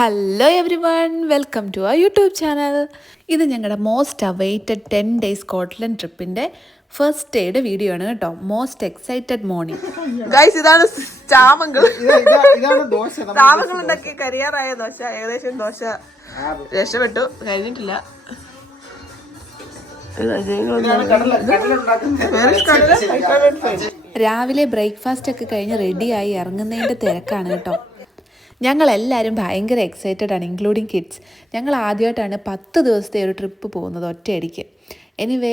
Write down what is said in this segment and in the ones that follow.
Hello everyone, welcome to our YouTube channel. ഇത് ഞങ്ങളുടെ most awaited 10 days Scotland ട്രിപ്പിൻ്റെ first ഡേയുടെ video ആണ് കേട്ടോ. Most excited morning guys. ഇതാണ് ചാമങ്ങൾ. ചാമങ്ങൾ ഉണ്ടാക്കി കരിയാറായ ദോശ, ഏകദേശം ദോശ രക്ഷപ്പെട്ടു, കഴിഞ്ഞിട്ടില്ല. രാവിലെ ബ്രേക്ക്ഫാസ്റ്റ് ഒക്കെ കഴിഞ്ഞ് റെഡിയായി ഇറങ്ങുന്നതിൻ്റെ തിരക്കാണ് കേട്ടോ. ഞങ്ങളെല്ലാവരും ഭയങ്കര എക്സൈറ്റഡ് ആണ്, ഇൻക്ലൂഡിങ് കിഡ്സ്. ഞങ്ങൾ ആദ്യമായിട്ടാണ് 10 ദിവസത്തെ ഒരു ട്രിപ്പ് പോകുന്നത് ഒറ്റയടിക്ക്. എനിവേ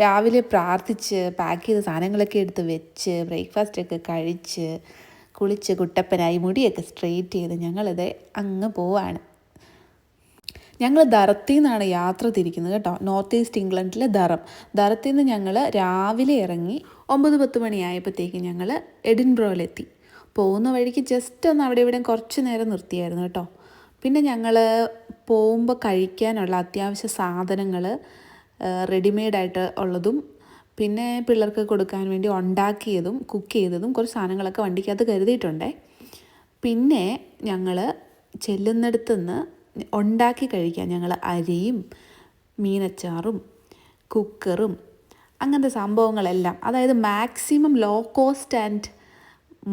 രാവിലെ പ്രാർത്ഥിച്ച് പാക്ക് ചെയ്ത സാധനങ്ങളൊക്കെ എടുത്ത് വെച്ച് ബ്രേക്ക്ഫാസ്റ്റൊക്കെ കഴിച്ച് കുളിച്ച് കുട്ടപ്പനായി മുടിയൊക്കെ സ്ട്രെയിറ്റ് ചെയ്ത് ഞങ്ങളിത് അങ്ങ് പോവാണ്. ഞങ്ങൾ ദറത്തിൽ നിന്നാണ് യാത്ര തിരിക്കുന്നത് കേട്ടോ. നോർത്ത് ഈസ്റ്റ് ഇംഗ്ലണ്ടിലെ ദറത്തിൽ നിന്ന് ഞങ്ങൾ രാവിലെ ഇറങ്ങി 9-10 മണിയായപ്പോഴത്തേക്കും ഞങ്ങൾ എഡിൻബ്രോയിലെത്തി. പോകുന്ന വഴിക്ക് ജസ്റ്റ് ഒന്ന് അവിടെ ഇവിടെ കുറച്ച് നേരം നിർത്തിയായിരുന്നു കേട്ടോ. പിന്നെ ഞങ്ങൾ പോകുമ്പോൾ കഴിക്കാനുള്ള അത്യാവശ്യ സാധനങ്ങൾ റെഡിമെയ്ഡായിട്ട് ഉള്ളതും പിന്നെ പിള്ളേർക്ക് കൊടുക്കാൻ വേണ്ടി ഉണ്ടാക്കിയതും കുക്ക് ചെയ്തതും കുറച്ച് സാധനങ്ങളൊക്കെ വണ്ടിക്കകത്ത് കരുതിയിട്ടുണ്ടേ. പിന്നെ ഞങ്ങൾ ചെല്ലുന്നിടത്തുനിന്ന് ഉണ്ടാക്കി കഴിക്കാൻ ഞങ്ങൾ അരിയും മീനച്ചാറും കുക്കറും അങ്ങനത്തെ സംഭവങ്ങളെല്ലാം, അതായത് maximum low cost and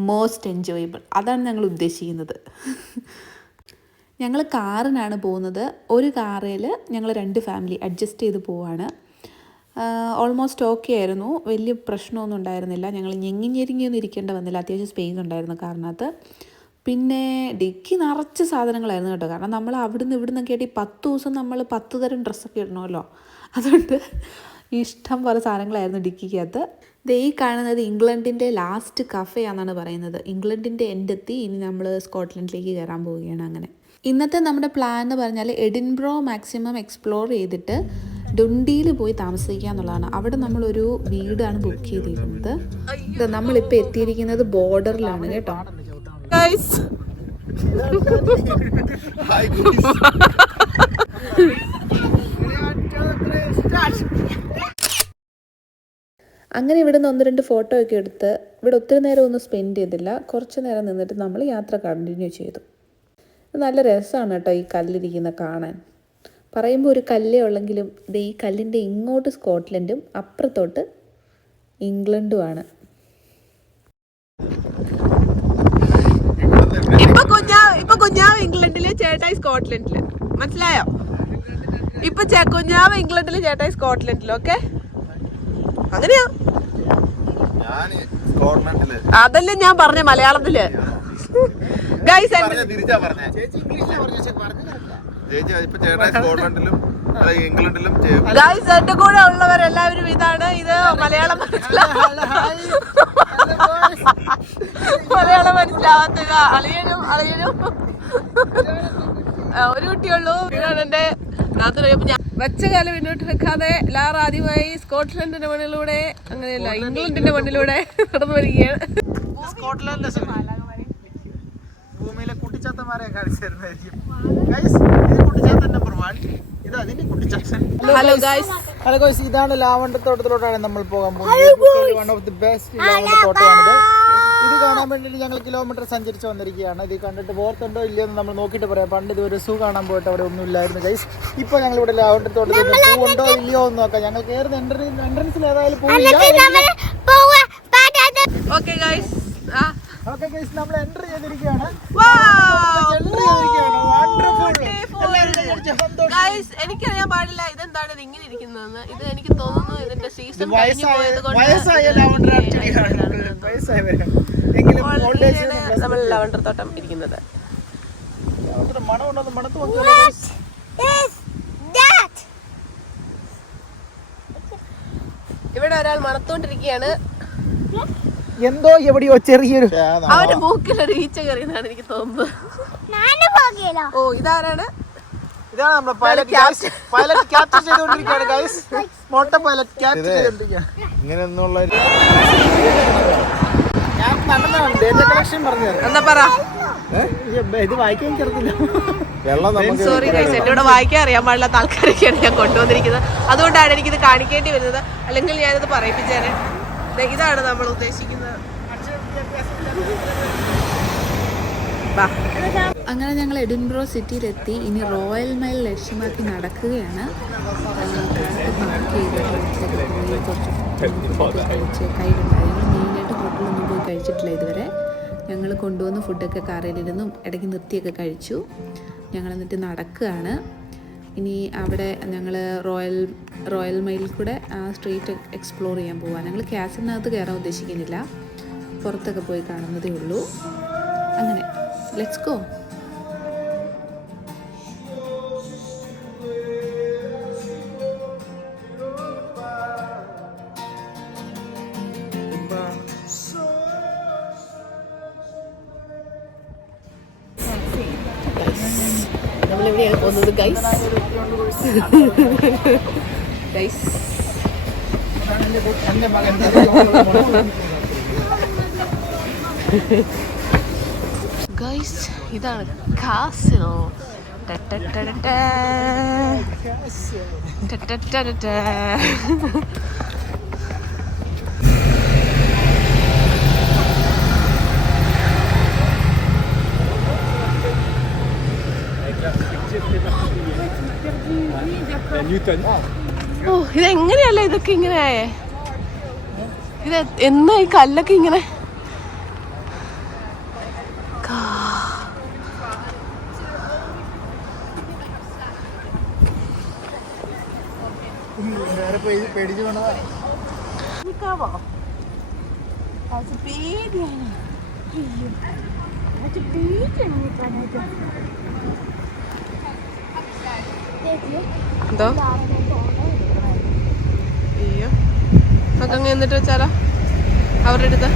most enjoyable, അതാണ് ഞങ്ങൾ ഉദ്ദേശിക്കുന്നത്. ഞങ്ങൾ കാറിനാണ് പോകുന്നത്. ഒരു കാറിൽ ഞങ്ങൾ 2 ഫാമിലി അഡ്ജസ്റ്റ് ചെയ്ത് പോവാണ്. ഓൾമോസ്റ്റ് ഓക്കെ ആയിരുന്നു, വലിയ പ്രശ്നമൊന്നും ഉണ്ടായിരുന്നില്ല. ഞങ്ങൾ ഞെങ്ങിഞ്ഞെരിങ്ങിയൊന്നും ഇരിക്കേണ്ട വന്നില്ല, അത്യാവശ്യം സ്പേസ് ഉണ്ടായിരുന്നു കാറിനകത്ത്. പിന്നെ ഡിക്കി നിറച്ച് സാധനങ്ങളായിരുന്നു കേട്ടോ. കാരണം നമ്മൾ അവിടുന്ന് ഇവിടുന്നൊക്കെ ആയിട്ട് 10 ദിവസം നമ്മൾ 10 തരം ഡ്രസ്സൊക്കെ ഇടണമല്ലോ, അതുകൊണ്ട് ഇഷ്ടം പോലെ സാധനങ്ങളായിരുന്നു ഡിക്കിക്കകത്ത്. ഈ കാണുന്നത് ഇംഗ്ലണ്ടിൻ്റെ ലാസ്റ്റ് കഫേയാണെന്നാണ് പറയുന്നത്. ഇംഗ്ലണ്ടിൻ്റെ എൻഡെത്തി ഇനി നമ്മൾ സ്കോട്ട്ലൻഡിലേക്ക് കയറാൻ പോവുകയാണ്. അങ്ങനെ ഇന്നത്തെ നമ്മുടെ പ്ലാൻ എന്ന് പറഞ്ഞാൽ എഡിൻബ്രോ മാക്സിമം എക്സ്പ്ലോർ ചെയ്തിട്ട് ഡുണ്ടിയിൽ പോയി താമസിക്കുക എന്നുള്ളതാണ്. അവിടെ നമ്മളൊരു വീടാണ് ബുക്ക് ചെയ്തിരിക്കുന്നത്. നമ്മളിപ്പോൾ എത്തിയിരിക്കുന്നത് ബോർഡറിലാണ് കേട്ടോ. അങ്ങനെ ഇവിടെ നിന്ന് 1-2 ഫോട്ടോ ഒക്കെ എടുത്ത് ഇവിടെ ഒത്തിരി നേരം ഒന്നും സ്പെൻഡ് ചെയ്തില്ല. കുറച്ച് നേരം നിന്നിട്ട് നമ്മൾ യാത്ര കണ്ടിന്യൂ ചെയ്തു. നല്ല രസമാണ് കേട്ടോ ഈ കല്ലിരിക്കുന്ന കാണാൻ. പറയുമ്പോൾ ഒരു കല്ലേ ഉള്ളെങ്കിലും ഇത് ഈ കല്ലിൻ്റെ ഇങ്ങോട്ട് സ്കോട്ട്ലൻഡും അപ്പുറത്തോട്ട് ഇംഗ്ലണ്ടുമാണ്. ഇപ്പൊ കുഞ്ഞാവ് ഇംഗ്ലണ്ടില്, ചേട്ടായി സ്കോട്ട്ലൻഡില്, മനസ്സിലായോ? ഇപ്പൊ കുഞ്ഞാവ് ഇംഗ്ലണ്ടില്, ചേട്ടായി സ്കോട്ട്ലൻഡില്. ഓക്കെ, അങ്ങനെയാ. അതല്ലേ ഞാൻ പറഞ്ഞ മലയാളത്തില്. ഗൈസ് എന്റെ കൂടെ ഉള്ളവരെല്ലാവരും ഇതാണ്. ഇത് മലയാളം മനസ്സിലാവാത്ത അളിയനും ഒരു കുട്ടിയുള്ളൂ. ഇതാണ് എന്റെ നാട്ടിൽ. വച്ച കാലം മുന്നോട്ട് വെക്കാതെ ലാർ ആദ്യമായി സ്കോട്ട്ലൻഡിന്റെ മണ്ണിലൂടെ, അങ്ങനെയല്ല ഇംഗ്ലണ്ടിന്റെ മണ്ണിലൂടെ നടന്നു വരികയാണ്. ഭൂമിയിലെ കുട്ടിച്ചാത്തന്മാരെ ഹലോ ഗൈസ്, ഇതാണ് ലാവണ്ടർ തോട്ടത്തിലോട്ടാണ് നമ്മൾ പോകാൻ പോകുന്നത്. One of the best lavender തോട്ടമാണിത്. ഇത് കാണാൻ വേണ്ടിയിട്ട് ഞങ്ങൾ കിലോമീറ്റർ സഞ്ചരിച്ച് വന്നിരിക്കുകയാണ്. ഇത് കണ്ടിട്ട് ബോർത്തുണ്ടോ ഇല്ലയോ എന്ന് നമ്മൾ നോക്കിയിട്ട് പറയാം. പണ്ട് ഇത് ഒരു സൂ കാണാൻ പോയിട്ട് അവിടെ ഒന്നും ഇല്ലായിരുന്നു ഗൈസ്. ഇപ്പോൾ ഞങ്ങൾ ഇവിടെ ലാവണ്ടർ തോട്ടത്തിൽ പൂ ഉണ്ടോ ഇല്ലയോ എന്ന് നോക്കാം. ഞങ്ങൾ കയറുന്ന എൻട്രൻസിൽ ഏതായാലും പോയില്ല. ഓക്കെ ഗൈസ്, നമ്മൾ എൻട്രി ചെയ്തിരിക്കുകയാണ്. എനിക്കറിയാൻ പാടില്ല ഇതെന്താണ് ഇത് ഇങ്ങനെ ഇരിക്കുന്നതെന്ന്. ഇത് എനിക്ക് തോന്നുന്നു ഇതിന്റെ സീസൺ നമ്മൾ ലവണ്ടർ തോട്ടം ഇരിക്കുന്നത്. ഇവിടെ ഒരാൾ മണത്തോണ്ടിരിക്കുകയാണ്. എന്തോ എവിടെയോ ചെറിയൊരു അവന്റെ മൂക്കിലൊരു ഈച്ച കയറിയെന്നാണ് എനിക്ക് തോന്നുന്നത്. ഓ, ഇതാരാണ്? ഇതാണ് നമ്മുടെ പൈലറ്റ് ക്യാപ്ചർ ചെയ്തുകൊണ്ടിരിക്കുകയാണ് ഗൈസ്. മോട്ട പൈലറ്റ് ക്യാപ്ചർ ചെയ്തുകൊണ്ടിരിക്കുകയാണ്. ഇങ്ങനെയൊന്നുള്ള ഞാൻ നടന്നതാണ് ഡേറ്റ കളക്ഷൻ പറഞ്ഞത്. എന്താ പറ? ഇത് വായിക്കാൻ ചേർത്തില്ല. സോറി ഗൈസ്, എന്റെ ഇവിടെ വായിക്കാൻ അറിയാൻ പാടില്ലാത്ത ആൾക്കാരൊക്കെയാണ് ഞാൻ കൊണ്ടുവന്നിരിക്കുന്നത്. അതുകൊണ്ടാണ് എനിക്കിത് കാണിക്കേണ്ടി വരുന്നത്, അല്ലെങ്കിൽ ഞാനിത് പറയിപ്പിച്ചേനെ. ഇതാണ് നമ്മൾ ഉദ്ദേശിക്കുന്നത്. അങ്ങനെ ഞങ്ങൾ എഡിൻബ്രോ സിറ്റിയിലെത്തി. ഇനി റോയൽ മൈൽ ലക്ഷ്യമാക്കി നടക്കുകയാണ്. പാർക്ക് ചെയ്ത് ഹോട്ടലൊക്കെ പോയി കുറച്ച് ഫുഡൊക്കെ കഴിച്ച് കയ്യിലുണ്ടായി. മെയിനായിട്ട് ഹോട്ടലൊന്നും പോയി കഴിച്ചിട്ടില്ല ഇതുവരെ. ഞങ്ങൾ കൊണ്ടുവന്ന ഫുഡൊക്കെ കാറിലിരുന്നും ഇടയ്ക്ക് നിർത്തിയൊക്കെ കഴിച്ചു. ഞങ്ങൾ എന്നിട്ട് നടക്കുകയാണ്. ഇനി അവിടെ ഞങ്ങൾ റോയൽ മൈലിൽ കൂടെ ആ സ്ട്രീറ്റ് എക്സ്പ്ലോർ ചെയ്യാൻ പോവാം. ഞങ്ങൾ കാസിനകത്ത് കയറാൻ ഉദ്ദേശിക്കുന്നില്ല, പുറത്തൊക്കെ പോയി കാണുന്നതേ ഉള്ളൂ. അങ്ങനെ ലെറ്റ്സ് ഗോ. നമ്മളെവിടെയാണ് പോകുന്നത് ഗൈസ്? ഗൈസ് ഇതാണ് കാസിനോ. ഓ ഇതെങ്ങനെയല്ല ഇതൊക്കെ ഇങ്ങനെ ആയേ? ഇത് എന്നാ ഈ കല്ലൊക്കെ ഇങ്ങനെ? എന്തോ അയ്യോ നമുക്കങ്ങ് എന്നിട്ട് വെച്ചാലോ അവരുടെ അടുത്ത്?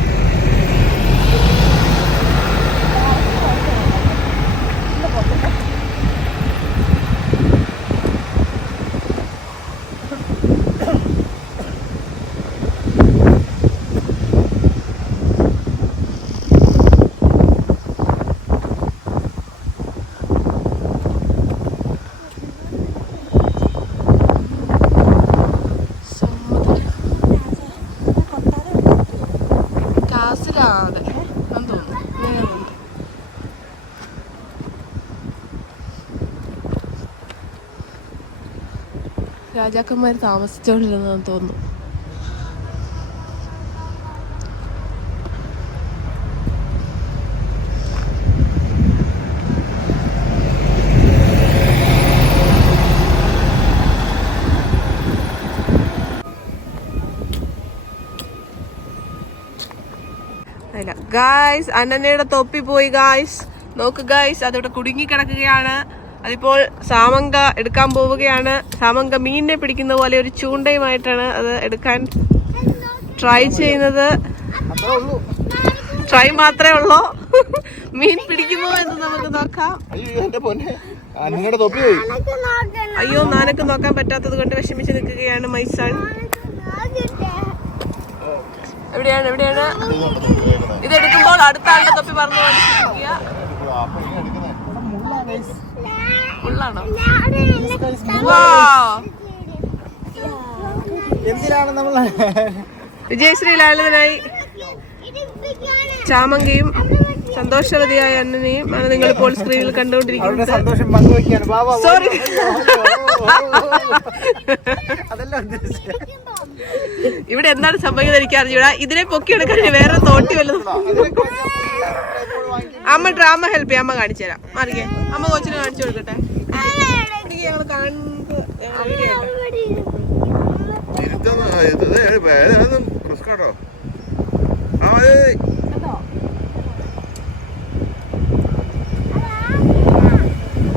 രാജാക്കന്മാർ താമസിച്ചോണ്ടിരുന്നെന്ന് തോന്നുന്നു. അല്ല ഗായ്സ്, അനന്നയുടെ തൊപ്പി പോയി ഗായ്സ്. നോക്ക് ഗായ്സ്, അതിവിടെ കുടുങ്ങി കിടക്കുകയാണ്. അതിപ്പോൾ സാമങ്ക എടുക്കാൻ പോവുകയാണ്. സാമങ്ക മീനിനെ പിടിക്കുന്ന പോലെ ഒരു ചൂണ്ടയുമായിട്ടാണ് അത് എടുക്കാൻ ട്രൈ ചെയ്യുന്നത്. ട്രൈ മാത്രമേ ഉള്ളൂ. മീൻ പിടിക്കുമോ എന്ന് നമുക്ക് നോക്കാം. അയ്യോ, നാനക്ക് നോക്കാൻ പറ്റാത്തത് കൊണ്ട് വിഷമിച്ച് നിൽക്കുകയാണ് മൈസൺ. എവിടെയാണ് ഇതെടുക്കുമ്പോൾ അടുത്ത ആളുടെ തൊപ്പി പറഞ്ഞു കൊണ്ടിരിക്കുക. എന്തിനാണ് നമ്മൾ വിജയശ്രീ ലാളിതനായി ചാമങ്കയും സന്തോഷവതിയായ അന്നനെയും ആണ് നിങ്ങളിപ്പോൾ സ്ക്രീനിൽ കണ്ടുകൊണ്ടിരിക്കുന്നത്. സന്തോഷം പങ്കുവയ്ക്കാണ്. സോറി, ഇവിടെ എന്താണ് സംഭവിക്കുന്നത് എനിക്ക് അറിഞ്ഞൂടാ. ഇതിനെ പൊക്കിയെടുക്കാൻ വേറെ തോട്ടി വല്ലതും. അമ്മ ഡ്രാമ ഹെൽപ്പ് ചെയ്യാം. അമ്മ കാണിച്ചു തരാം. മാറിക്കേ, അമ്മ കോച്ചിനെ കാണിച്ചു കൊടുക്കട്ടെ.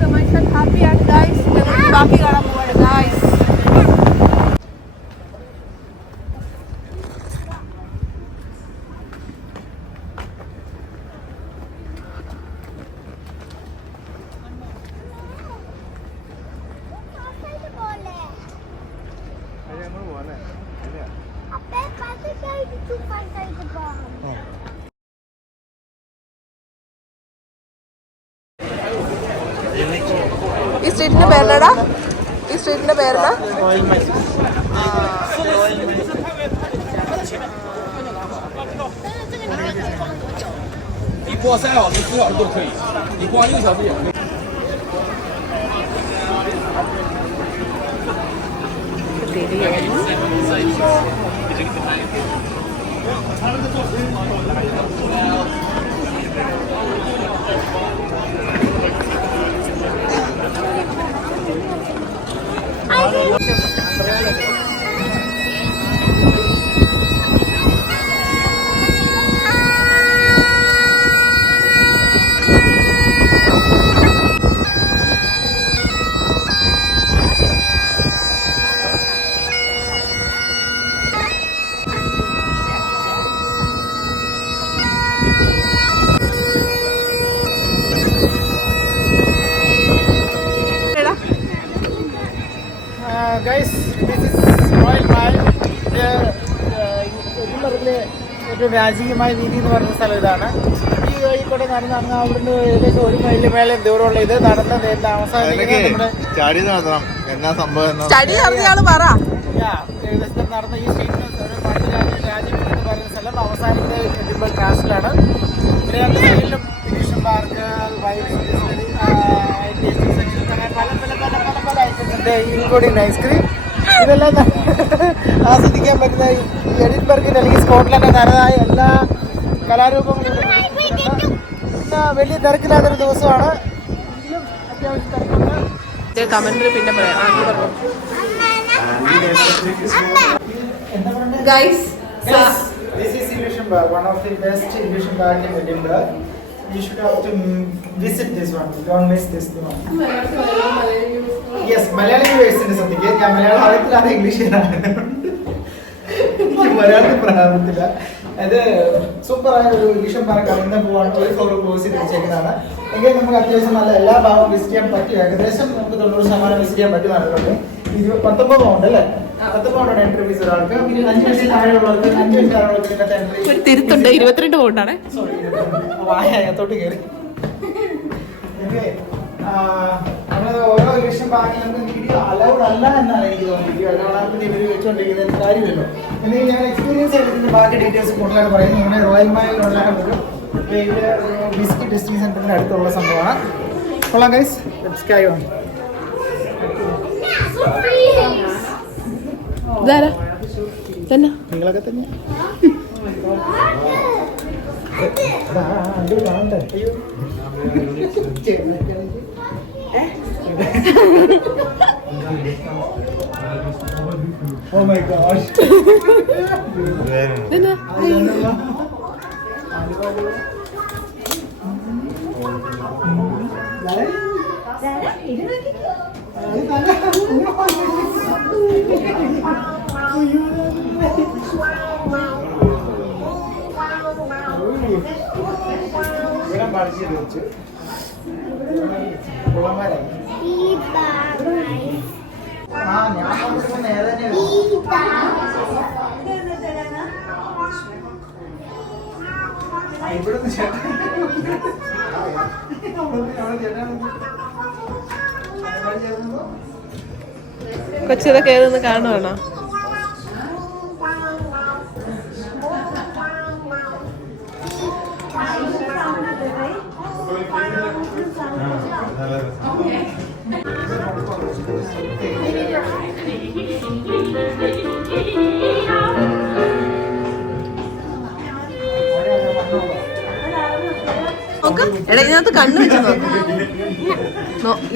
ഞങ്ങൾ ഹാപ്പിയാണ് ഗായ്സ്. ഞങ്ങൾ ബാക്കി കാണാൻ പോവാണ് ഗായ്സ്. ഈ സ്ട്രീറ്റിന്റെ പേരെടാ? ഈ സ്ട്രീറ്റിന്റെ പേരെടാ? 挂3小时、4小时都可以，你挂1个小时也可以。Guys, this is Royal Mile. ഏറ്റവും രാജകീയമായ വീതി എന്ന് പറയുന്ന സ്ഥലം ഇതാണ്. ഈ വഴിക്കൂടെ നടന്ന് അങ്ങ് അവിടുന്ന് ഏകദേശം 1 മൈലിന് മേലെ ദൂരമുള്ള ഇത് നടന്ന് അവസാനിക്കുന്നത് ഏകദേശം നടന്ന ഈ സ്ട്രീറ്റ് രാജ്യം എന്ന് പറയുന്ന സ്ഥലം അവസാനിക്കുന്നത് എഡിൻബർഗ് കാസിലാണ്. സൈഡിലും ഫിനിഷൻ പാർക്ക്, പല ഐറ്റംസ് ഉണ്ട്, ഇൻക്ലൂഡിങ് ഐസ്ക്രീം. ഇതെല്ലാം ആസ്വദിക്കാൻ പറ്റുന്ന ഈ എഡിൻബർഗിൽ അല്ലെങ്കിൽ സ്കോട്ട്ലൻഡിന്റെ തനതായ എല്ലാ കലാരൂപങ്ങളും ഇന്ന് വലിയ തിരക്കില്ലാത്തൊരു ദിവസമാണ്. അത്യാവശ്യം തിരക്കുണ്ട്. കമന്റിൽ പിന്നെ പറയാം. Guys, this is Illusion Park, one of the best illusion park in Edinburgh. You should have to visit this one. Don't miss this one. Yes, Malayali viewers in something. ഞാൻ മലയാളം അറിയത്തില്ലാതെ ഇംഗ്ലീഷിലാണ്. മലയാളത്തിൽ പറയാൻ പറ്റില്ല. അത് സൂപ്പറായ ഒരു ഇല്യൂഷൻ പാർക്കാണ്. ഇന്ന് പോവാണ്. ഒരു ഫ്ലോർ ക്ലോസ് ചെയ്ത് വെച്ചേക്കുന്നതാണ്. എങ്കിൽ നമുക്ക് അത്യാവശ്യം നല്ല എല്ലാ ഭാഗവും വിസിറ്റ് ചെയ്യാൻ പറ്റും. ഏകദേശം നമുക്ക് 90% വിസിറ്റ് ചെയ്യാൻ പറ്റുന്നതാണ്. 19 പൗണ്ട് അല്ലേ? 10 പൗണ്ടാണ് എൻട്രി ഫീസ് ഒരാൾക്ക്. പിന്നെ 5 വയസ്സിൽ താഴെയുള്ളവർക്ക് 5 വയസ്സിൽ താഴെയുള്ളവർക്ക് എൻട്രി തിരുത്തുണ്ട്. 22 പൗണ്ടാണ്. സോറി, വായത്തോട്ട് കയറി. നമ്മളത് ഓരോ ഇലക്ഷൻ പാർക്കിലും വീഡിയോ അലൗഡ് അല്ല എന്നാണ് എനിക്ക് തോന്നുന്നത്. വീഡിയോ അലൗഡ് ഇവർ വെച്ചുകൊണ്ടിരിക്കുന്നത് കാര്യമല്ലോ. എന്തെങ്കിലും ഞാൻ എക്സ്പീരിയൻസ് ചെയ്തിട്ട് ബാക്കി ഡീറ്റെയിൽസ് കൂടുതലായിട്ട് പറയുന്നത് നമ്മുടെ റോയൽ മൈലുള്ള ഒരു ബിസ്കറ്റ് ടെസ്റ്റിംഗ് സെന്ററിന്റെ അടുത്തുള്ള സംഭവമാണ്. കൊള്ളാം ഗൈസ്, ലെറ്റ്സ് ക്യാരി ഓൺ. നിങ്ങളൊക്കെ തന്നെ കാണണ്ടേ? അയ്യോ oh my gosh. കൊച്ചിതൊക്കെ ഏതൊന്ന് കാണുവാണോ? എടാ, ഇതിനകത്ത് കണ്ണു വെച്ച്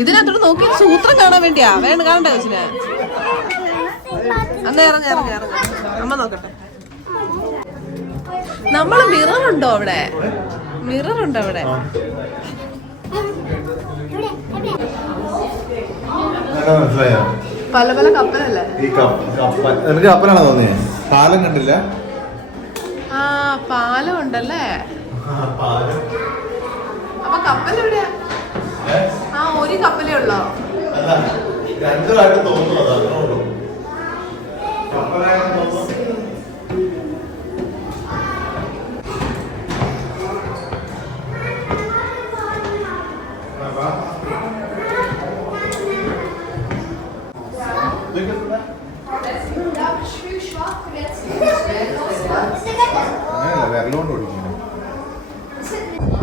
ഇതിനകത്തോട്ട് നോക്കി സൂത്രം കാണാൻ വേണ്ടിയാ. വേണ്ട, കാണണ്ട കൊച്ചിനെ. അന്ന് ഇറങ്ങ അമ്മ നോക്കട്ടെ. നമ്മള് മിററുണ്ടോ അവിടെ? മിററുണ്ടോ അവിടെ? പല പല കപ്പലല്ലേ? എനിക്ക് കപ്പലാണോ തോന്നിയേ? പാലം കണ്ടില്ല. ആ, പാലം ഉണ്ടല്ലേ. അപ്പൊ കപ്പലെവിടെയാ? ആ, ഒരു കപ്പലേ ഉള്ളോ? രണ്ടായിട്ട് തോന്നുന്നു.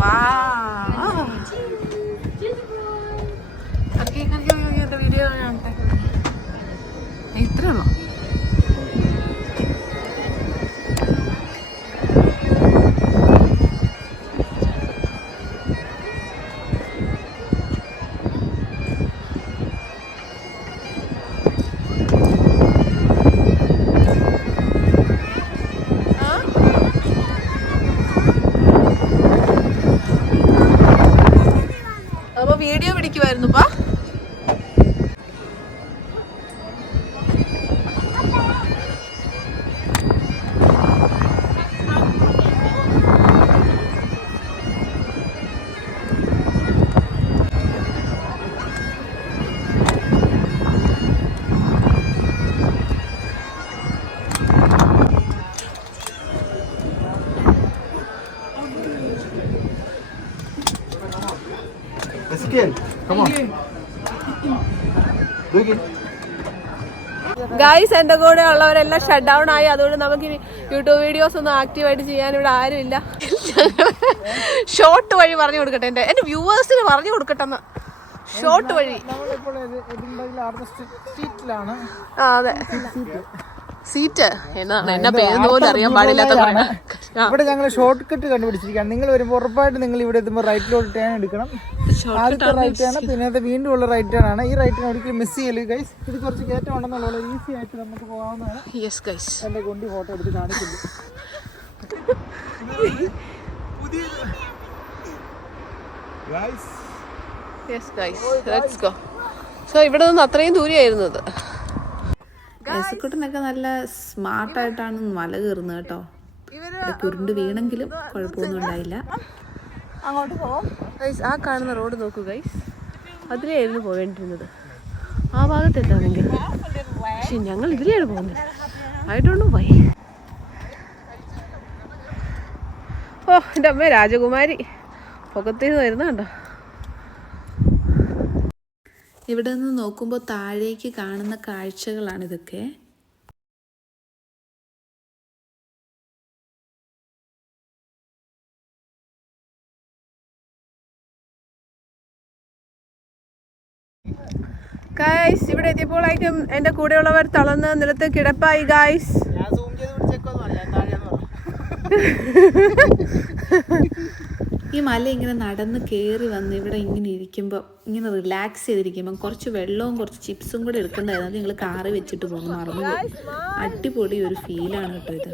വാ വീഡിയോ ഇത്രേ ഉള്ളൂ. അപ്പൊ വീഡിയോ പിടിക്കുമായിരുന്നു പാ. Ezekiel, come on. Do it. Guys എന്റെ കൂടെ ഉള്ളവരെല്ലാം ഷട്ട് ഡൗൺ ആയി. അതുകൊണ്ട് നമുക്ക് യൂട്യൂബ് വീഡിയോസ് ഒന്നും ആക്റ്റീവായിട്ട് ചെയ്യാൻ ഇവിടെ ആരുമില്ല. ഷോർട്ട് വഴി പറഞ്ഞു കൊടുക്കട്ടെ, എന്റെ വ്യൂവേഴ്സിന് പറഞ്ഞു കൊടുക്കട്ടെ. ഷോർട്ട് വഴി. അതെ, സീറ്റ് എന്നാണ് എന്നെ പേര് പോലും അറിയാൻ പാടില്ലാത്ത. ഇവിടെ ഞങ്ങൾ ഷോർട്ട് കട്ട് കണ്ടുപിടിച്ചിരിക്കുകയാണ്. നിങ്ങൾ വരുമ്പോൾ ഉറപ്പായിട്ട് നിങ്ങൾ ഇവിടെ എത്തുമ്പോൾ റൈറ്റിലോട്ട് ടേൺ എടുക്കണം. ആദ്യത്തെ റൈറ്റ് ആണ്, പിന്നെ അത് വീണ്ടും ഉള്ള റൈറ്റ് ആണ്. ഈ റൈറ്റിന് ഒരിക്കലും മിസ് ചെയ്യല് ഗൈസ്. ഇത് കുറച്ച് കയറ്റം ഉണ്ടെന്നുള്ള ഈസി ആയിട്ട് നമുക്ക് പോകാവുന്നതാണ്. യെസ് ഗൈസ്, എന്റെ കൊണ്ടി ഫോട്ടോ എടുത്ത് കാണിക്കുന്നു. Yes guys, let's go. So ഇവിടെ നിന്ന് അത്രയും ദൂരെയായിരുന്നു ഇത്. യേശുക്കുട്ടനൊക്കെ നല്ല സ്മാർട്ടായിട്ടാണ് മല കയറുന്നത് കേട്ടോ. കുരുണ്ട് വീണെങ്കിലും കുഴപ്പമൊന്നും ഉണ്ടായില്ല. അങ്ങോട്ട് പോവാം ഗൈസ്. ആ കാണുന്ന റോഡ് നോക്കൂ ഗൈസ്, അതിലെയായിരുന്നു പോവേണ്ടിരുന്നത്. ആ ഭാഗത്തെത്താണെങ്കിൽ, പക്ഷെ ഞങ്ങൾ ഇതിലെയാണ് പോകുന്നത്. I don't know why. ഓ എൻ്റെ അമ്മ രാജകുമാരി പൊക്കത്തിന്ന് വരുന്ന കണ്ടോ. ഇവിടെ നിന്ന് നോക്കുമ്പോൾ താഴേക്ക് കാണുന്ന കാഴ്ചകളാണിതൊക്കെ. ഗൈസ് ഇവിടെ എത്തിയപ്പോഴേക്കും എൻ്റെ കൂടെയുള്ളവർ തളർന്ന് നിലത്ത് കിടപ്പായി ഗൈസ്. ഈ മല ഇങ്ങനെ നടന്ന് കയറി വന്ന് ഇവിടെ ഇങ്ങനെ ഇരിക്കുമ്പോൾ, ഇങ്ങനെ റിലാക്സ് ചെയ്തിരിക്കുമ്പോൾ കുറച്ച് വെള്ളവും കുറച്ച് ചിപ്സും കൂടെ എടുക്കേണ്ടതായിരുന്നു. അത് ഞങ്ങൾ കാറ് വെച്ചിട്ട് പോകുന്നു, മറന്നു. അടിപൊളി ഒരു ഫീലാണ് കേട്ടോ ഇത്.